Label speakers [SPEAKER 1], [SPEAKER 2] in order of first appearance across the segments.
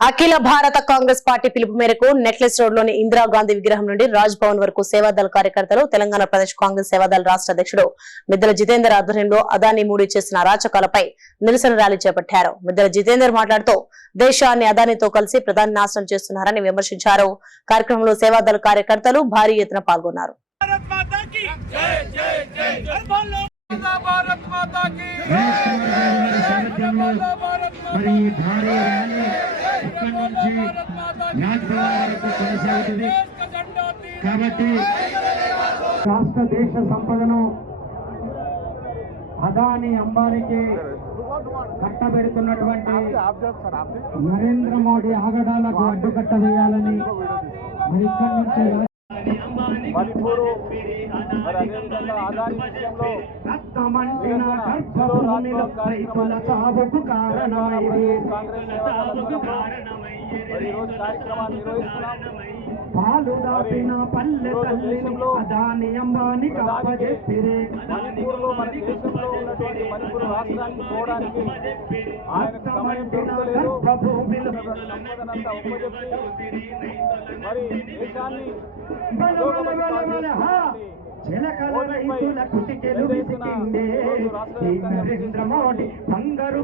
[SPEAKER 1] అఖిల భారత కాంగ్రెస్ పార్టీ పిలుపు మేరకు నెక్లెస్ రోడ్లోని ఇందిరాగాంధీ విగ్రహం నుండి రాజ్ భవన్ వరకు సేవాదళ కార్యకర్తలు తెలంగాణ ప్రదేశ్ కాంగ్రెస్ సేవాదళ రాష్ట్ర అధ్యక్షుడు మిద్దల జితేందర్ ఆధ్వర్యంలో అదానీ మూడి చేసిన అరాచకాలపై నిరసన ర్యాలీ చేపట్టారు. మిద్దల జితేందర్ మాట్లాడుతూ దేశాన్ని అదానితో కలిసి ప్రధాని నాశనం చేస్తున్నారని విమర్శించారు. కార్యక్రమంలో సేవాదళ కార్యకర్తలు భారీ ఎత్తున పాల్గొన్నారు.
[SPEAKER 2] మరి భారీ ఇక్కడి నుంచి రాజ్భవన్ వరకు కొనసాగుతుంది. కాబట్టి రాష్ట్ర దేశ సంపదను అదాని అంబానీకి కట్టబెడుతున్నటువంటి నరేంద్ర మోడీ ఆగడాలకు అడ్డుకట్ట వేయాలని మరి ఇక్కడి నుంచి
[SPEAKER 3] మణిపూరు మరి అదేవిధంగా ఆదాని విషయంలో
[SPEAKER 2] రక్తమంటిన రైతుల చావుకు కారణమైంది పాలు దాపిన పల్లె తల్లిని అదాని అంబాని కప్పజెప్పిరే
[SPEAKER 3] మణిపూర్లో మన దేశంలో ఉన్నటువంటి మణిపూర్ రాష్ట్రానికి పోవడానికి
[SPEAKER 2] గర్భభూమిలో
[SPEAKER 3] మరి దేశాన్ని
[SPEAKER 2] రైతుల కుటికెలు విసికిండే ఈ నరేంద్ర మోడీ బంగారు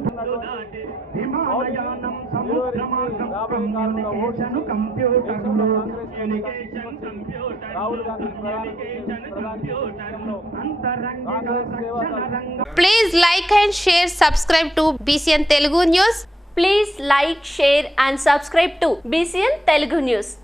[SPEAKER 2] విమానయానం సముద్ర మార్గం కమ్యూనికేషన్ కంప్యూటర్లు
[SPEAKER 3] రాహుల్ గాంధీ ప్రధాని ప్రధాని విషయంలో
[SPEAKER 2] అంతరంగిక రక్షణ రంగం.
[SPEAKER 4] Please like and share, subscribe to BCN Telugu News.
[SPEAKER 5] Please like, share